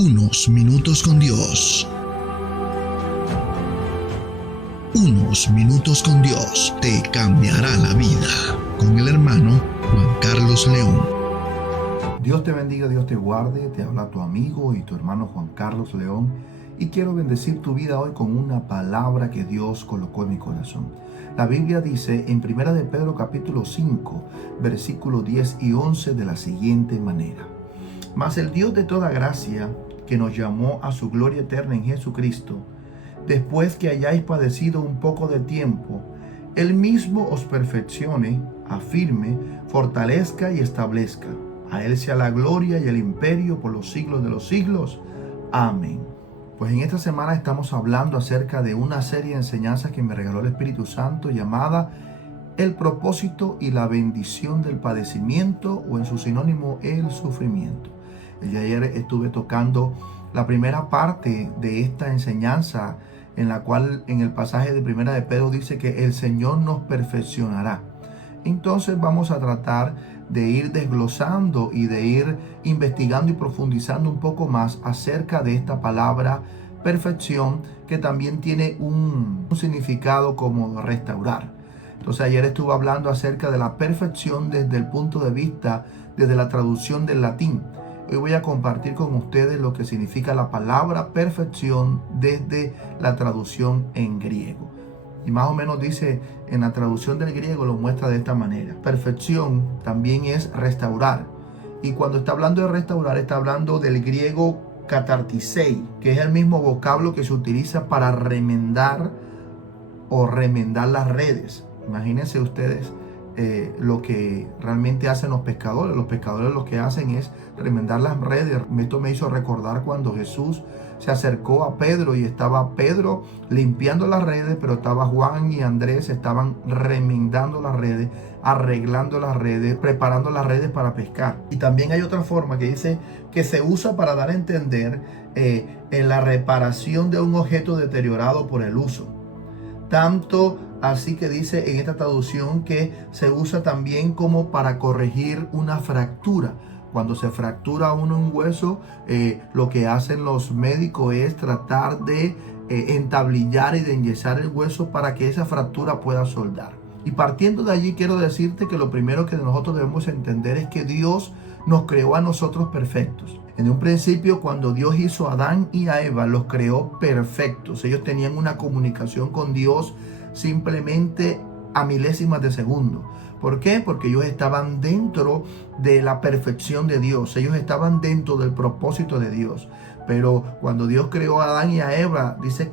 Unos minutos con Dios. Unos minutos con Dios te cambiará la vida. Con el hermano Juan Carlos León. Dios te bendiga, Dios te guarde. Te habla tu amigo y tu hermano Juan Carlos León. Y quiero bendecir tu vida hoy con una palabra que Dios colocó en mi corazón. La Biblia dice en 1 de Pedro capítulo 5, versículos 10 y 11 de la siguiente manera. Mas el Dios de toda gracia, que nos llamó a su gloria eterna en Jesucristo, después que hayáis padecido un poco de tiempo, Él mismo os perfeccione, afirme, fortalezca y establezca. A Él sea la gloria y el imperio por los siglos de los siglos. Amén. Pues en esta semana estamos hablando acerca de una serie de enseñanzas que me regaló el Espíritu Santo llamada El propósito y la bendición del padecimiento, o en su sinónimo, el sufrimiento. El día de ayer estuve tocando la primera parte de esta enseñanza, en la cual en el pasaje de 1 de Pedro dice que el Señor nos perfeccionará. Entonces vamos a tratar de ir desglosando y de ir investigando y profundizando un poco más acerca de esta palabra perfección, que también tiene un significado como restaurar. Entonces ayer estuve hablando acerca de la perfección desde el punto de vista, desde la traducción del latín. Hoy voy a compartir con ustedes lo que significa la palabra perfección desde la traducción en griego. Y más o menos dice, en la traducción del griego lo muestra de esta manera. Perfección también es restaurar. Y cuando está hablando de restaurar, está hablando del griego katartisei, que es el mismo vocablo que se utiliza para remendar o remendar las redes. Imagínense ustedes lo que realmente hacen los pescadores. Los pescadores lo que hacen es remendar las redes. Esto me hizo recordar cuando Jesús se acercó a Pedro y estaba Pedro limpiando las redes, pero estaba Juan y Andrés, estaban remendando las redes, arreglando las redes, preparando las redes para pescar. Y también hay otra forma que dice que se usa para dar a entender en la reparación de un objeto deteriorado por el uso. Tanto así que dice en esta traducción que se usa también como para corregir una fractura. Cuando se fractura uno un hueso, lo que hacen los médicos es tratar de entablillar y de enyesar el hueso para que esa fractura pueda soldar. Y partiendo de allí, quiero decirte que lo primero que nosotros debemos entender es que Dios nos creó a nosotros perfectos. En un principio, cuando Dios hizo a Adán y a Eva, los creó perfectos. Ellos tenían una comunicación con Dios simplemente a milésimas de segundo. ¿Por qué? Porque ellos estaban dentro de la perfección de Dios. Ellos estaban dentro del propósito de Dios. Pero cuando Dios creó a Adán y a Eva, dice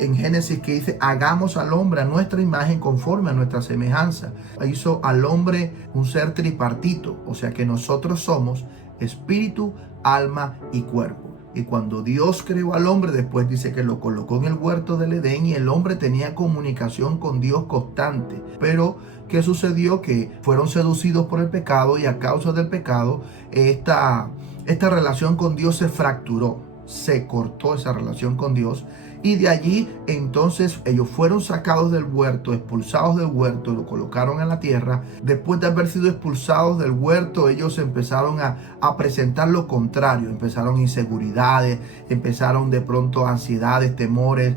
en Génesis que dice, hagamos al hombre a nuestra imagen conforme a nuestra semejanza. Hizo al hombre un ser tripartito, o sea que nosotros somos espíritu, alma y cuerpo. Y cuando Dios creó al hombre, después dice que lo colocó en el huerto del Edén y el hombre tenía comunicación con Dios constante. Pero ¿qué sucedió? Que fueron seducidos por el pecado y a causa del pecado esta relación con Dios se fracturó, se cortó esa relación con Dios. Y de allí entonces ellos fueron sacados del huerto, expulsados del huerto, lo colocaron en la tierra. Después de haber sido expulsados del huerto, ellos empezaron a presentar lo contrario. Empezaron inseguridades, empezaron de pronto ansiedades, temores,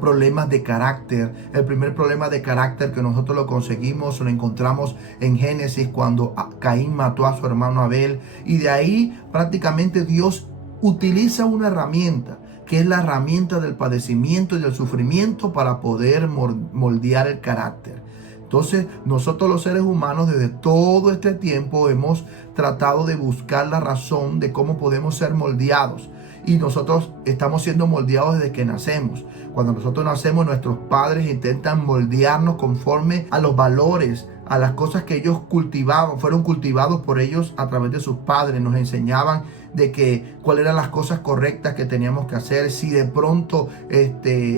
problemas de carácter. El primer problema de carácter que nosotros lo conseguimos, lo encontramos en Génesis cuando Caín mató a su hermano Abel. Y de ahí prácticamente Dios utiliza una herramienta, que es la herramienta del padecimiento y del sufrimiento para poder moldear el carácter. Entonces, nosotros los seres humanos desde todo este tiempo hemos tratado de buscar la razón de cómo podemos ser moldeados. Y nosotros estamos siendo moldeados desde que nacemos. Cuando nosotros nacemos, nuestros padres intentan moldearnos conforme a los valores, a las cosas que ellos cultivaban, fueron cultivados por ellos a través de sus padres. Nos enseñaban de que cuáles eran las cosas correctas que teníamos que hacer. Si de pronto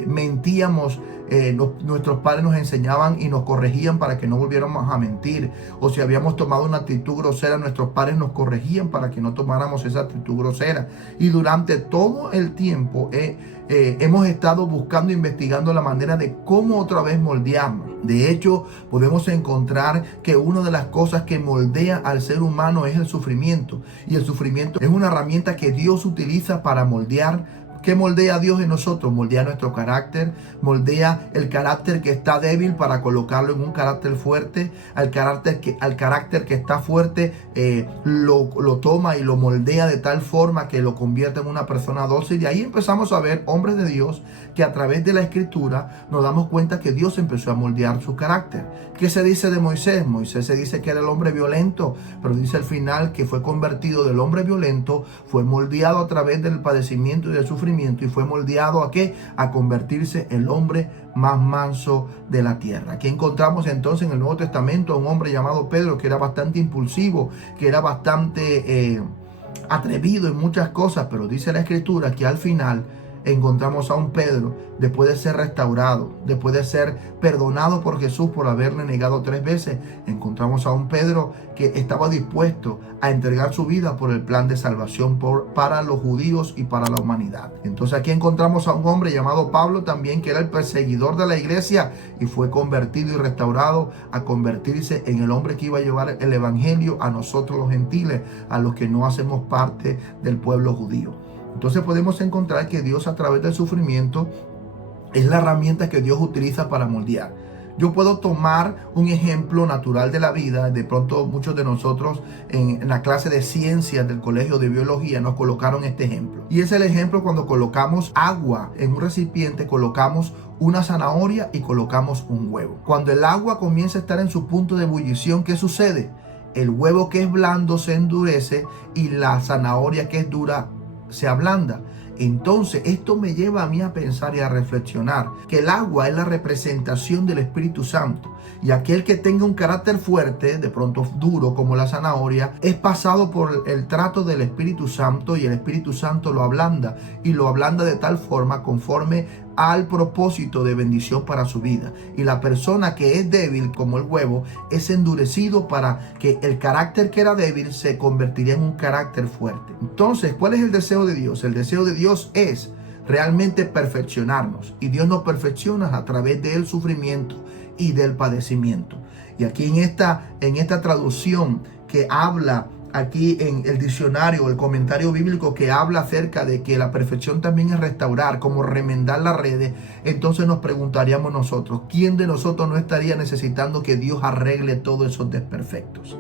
mentíamos, nuestros padres nos enseñaban y nos corregían para que no volviéramos a mentir. O si habíamos tomado una actitud grosera, nuestros padres nos corregían para que no tomáramos esa actitud grosera. Y durante todo el tiempo hemos estado buscando, investigando la manera de cómo otra vez moldearnos. De hecho, podemos encontrar que una de las cosas que moldea al ser humano es el sufrimiento. Y el sufrimiento es una una herramienta que Dios utiliza para moldear. ¿Qué moldea Dios en nosotros? Moldea nuestro carácter, moldea el carácter que está débil para colocarlo en un carácter fuerte, al carácter que está fuerte lo toma y lo moldea de tal forma que lo convierte en una persona dócil. Y ahí empezamos a ver hombres de Dios que a través de la Escritura nos damos cuenta que Dios empezó a moldear su carácter. ¿Qué se dice de Moisés? Moisés se dice que era el hombre violento, pero dice al final que fue convertido del hombre violento, fue moldeado a través del padecimiento y del sufrimiento, y fue moldeado ¿a qué? A convertirse el hombre más manso de la tierra. Aquí encontramos entonces en el Nuevo Testamento a un hombre llamado Pedro, que era bastante impulsivo, que era bastante atrevido en muchas cosas, pero dice la Escritura que al final encontramos a un Pedro, después de ser restaurado, después de ser perdonado por Jesús por haberle negado 3 veces, encontramos a un Pedro que estaba dispuesto a entregar su vida por el plan de salvación para los judíos y para la humanidad. Entonces aquí encontramos a un hombre llamado Pablo también, que era el perseguidor de la iglesia y fue convertido y restaurado a convertirse en el hombre que iba a llevar el evangelio a nosotros los gentiles, a los que no hacemos parte del pueblo judío. Entonces podemos encontrar que Dios, a través del sufrimiento, es la herramienta que Dios utiliza para moldear. Yo puedo tomar un ejemplo natural de la vida. De pronto muchos de nosotros en la clase de ciencias del colegio de biología nos colocaron este ejemplo. Y es el ejemplo cuando colocamos agua en un recipiente, colocamos una zanahoria y colocamos un huevo. Cuando el agua comienza a estar en su punto de ebullición, ¿qué sucede? El huevo, que es blando, se endurece y la zanahoria, que es dura, se ablanda. Entonces esto me lleva a mí a pensar y a reflexionar que el agua es la representación del Espíritu Santo, y aquel que tenga un carácter fuerte, de pronto duro como la zanahoria, es pasado por el trato del Espíritu Santo, y el Espíritu Santo lo ablanda, y lo ablanda de tal forma conforme al propósito de bendición para su vida. Y la persona que es débil como el huevo es endurecido para que el carácter que era débil se convertiría en un carácter fuerte. Entonces, ¿cuál es el deseo de Dios? El deseo de Dios es realmente perfeccionarnos, y Dios nos perfecciona a través del sufrimiento y del padecimiento. Y aquí en esta traducción que habla aquí en el diccionario, el comentario bíblico que habla acerca de que la perfección también es restaurar, como remendar las redes, entonces nos preguntaríamos nosotros, ¿quién de nosotros no estaría necesitando que Dios arregle todos esos desperfectos?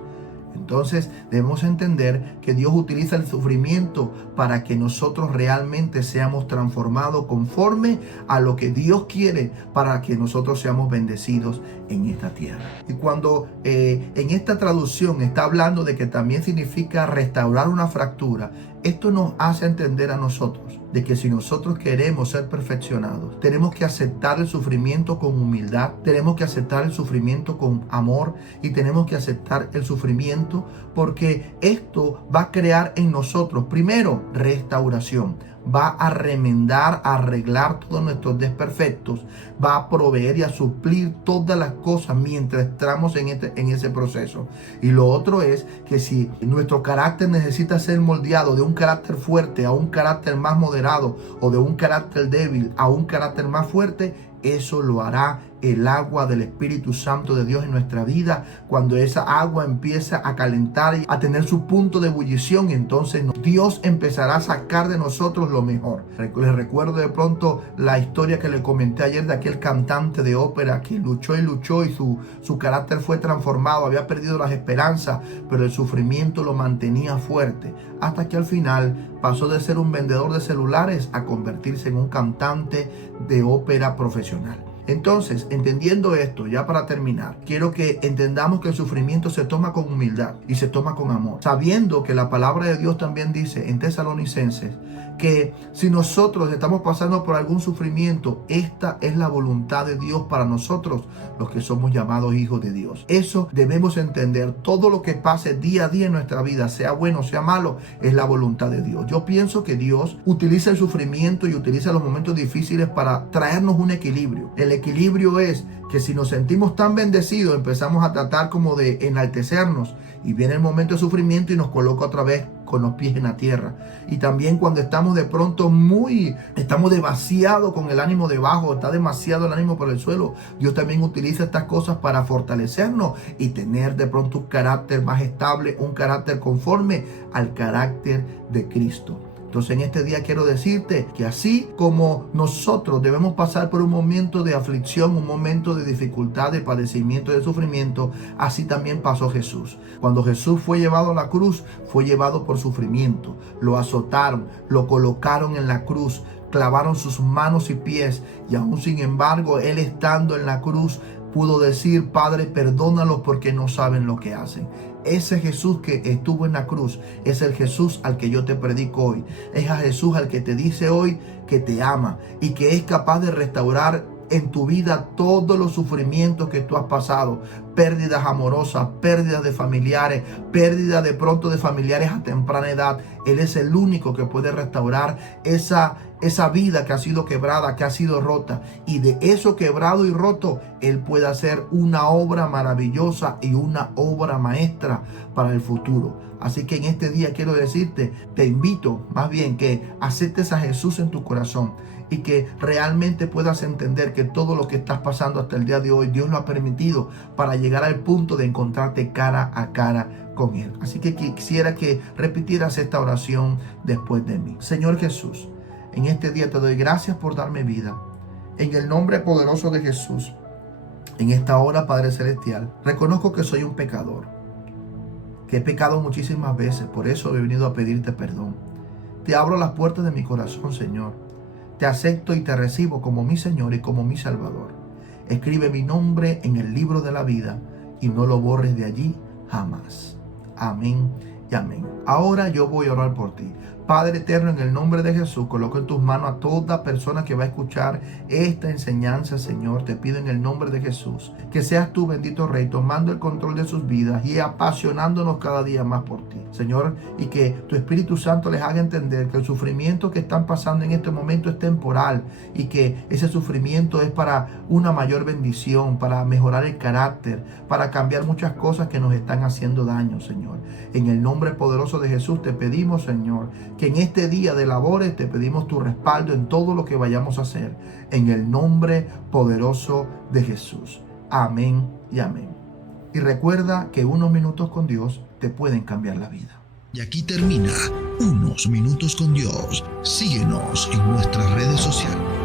Entonces debemos entender que Dios utiliza el sufrimiento para que nosotros realmente seamos transformados conforme a lo que Dios quiere, para que nosotros seamos bendecidos en esta tierra. Y cuando en esta traducción está hablando de que también significa restaurar una fractura, esto nos hace entender a nosotros de que si nosotros queremos ser perfeccionados, tenemos que aceptar el sufrimiento con humildad, tenemos que aceptar el sufrimiento con amor, y tenemos que aceptar el sufrimiento porque esto va a crear en nosotros, primero, restauración. Va a remendar, a arreglar todos nuestros desperfectos, va a proveer y a suplir todas las cosas mientras estamos en ese proceso. Y lo otro es que si nuestro carácter necesita ser moldeado de un carácter fuerte a un carácter más moderado, o de un carácter débil a un carácter más fuerte, eso lo hará el agua del Espíritu Santo de Dios en nuestra vida. Cuando esa agua empieza a calentar y a tener su punto de ebullición, entonces Dios empezará a sacar de nosotros lo mejor. Les recuerdo de pronto la historia que le comenté ayer de aquel cantante de ópera que luchó y su carácter fue transformado. Había perdido las esperanzas, pero el sufrimiento lo mantenía fuerte, hasta que al final pasó de ser un vendedor de celulares a convertirse en un cantante de ópera profesional. Entonces, entendiendo esto, ya para terminar, quiero que entendamos que el sufrimiento se toma con humildad y se toma con amor, sabiendo que la palabra de Dios también dice en Tesalonicenses que si nosotros estamos pasando por algún sufrimiento, esta es la voluntad de Dios para nosotros, los que somos llamados hijos de Dios. Eso debemos entender. Todo lo que pase día a día en nuestra vida, sea bueno, sea malo, es la voluntad de Dios. Yo pienso que Dios utiliza el sufrimiento y utiliza los momentos difíciles para traernos un equilibrio. El el equilibrio es que si nos sentimos tan bendecidos, empezamos a tratar como de enaltecernos, y viene el momento de sufrimiento y nos coloca otra vez con los pies en la tierra. Y también cuando estamos de pronto estamos demasiado con el ánimo debajo, está demasiado el ánimo por el suelo, Dios también utiliza estas cosas para fortalecernos y tener de pronto un carácter más estable, un carácter conforme al carácter de Cristo. Entonces en este día quiero decirte que así como nosotros debemos pasar por un momento de aflicción, un momento de dificultad, de padecimiento, de sufrimiento, así también pasó Jesús. Cuando Jesús fue llevado a la cruz, fue llevado por sufrimiento. Lo azotaron, lo colocaron en la cruz, clavaron sus manos y pies, y aún sin embargo, Él estando en la cruz, pudo decir: Padre, perdónalos porque no saben lo que hacen. Ese Jesús que estuvo en la cruz es el Jesús al que yo te predico hoy. Es a Jesús al que te dice hoy que te ama y que es capaz de restaurar en tu vida todos los sufrimientos que tú has pasado, pérdidas amorosas, pérdidas de familiares, pérdidas de pronto de familiares a temprana edad. Él es el único que puede restaurar esa vida que ha sido quebrada, que ha sido rota, y de eso quebrado y roto Él puede hacer una obra maravillosa y una obra maestra para el futuro. Así que en este día quiero decirte, te invito más bien que aceptes a Jesús en tu corazón y que realmente puedas entender que todo lo que estás pasando hasta el día de hoy, Dios lo ha permitido para llegar al punto de encontrarte cara a cara con Él. Así que quisiera que repitieras esta oración después de mí. Señor Jesús, en este día te doy gracias por darme vida. En el nombre poderoso de Jesús, en esta hora, Padre Celestial, reconozco que soy un pecador, que he pecado muchísimas veces, por eso he venido a pedirte perdón. Te abro las puertas de mi corazón, Señor. Te acepto y te recibo como mi Señor y como mi Salvador. Escribe mi nombre en el libro de la vida y no lo borres de allí jamás. Amén y amén. Ahora yo voy a orar por ti. Padre eterno, en el nombre de Jesús, coloco en tus manos a toda persona que va a escuchar esta enseñanza, Señor. Te pido en el nombre de Jesús que seas tú, bendito Rey, tomando el control de sus vidas y apasionándonos cada día más por ti, Señor, y que tu Espíritu Santo les haga entender que el sufrimiento que están pasando en este momento es temporal y que ese sufrimiento es para una mayor bendición, para mejorar el carácter, para cambiar muchas cosas que nos están haciendo daño, Señor. En el nombre poderoso de Jesús te pedimos, Señor, que en este día de labores te pedimos tu respaldo en todo lo que vayamos a hacer. En el nombre poderoso de Jesús. Amén y amén. Y recuerda que unos minutos con Dios te pueden cambiar la vida. Y aquí termina Unos Minutos con Dios. Síguenos en nuestras redes sociales.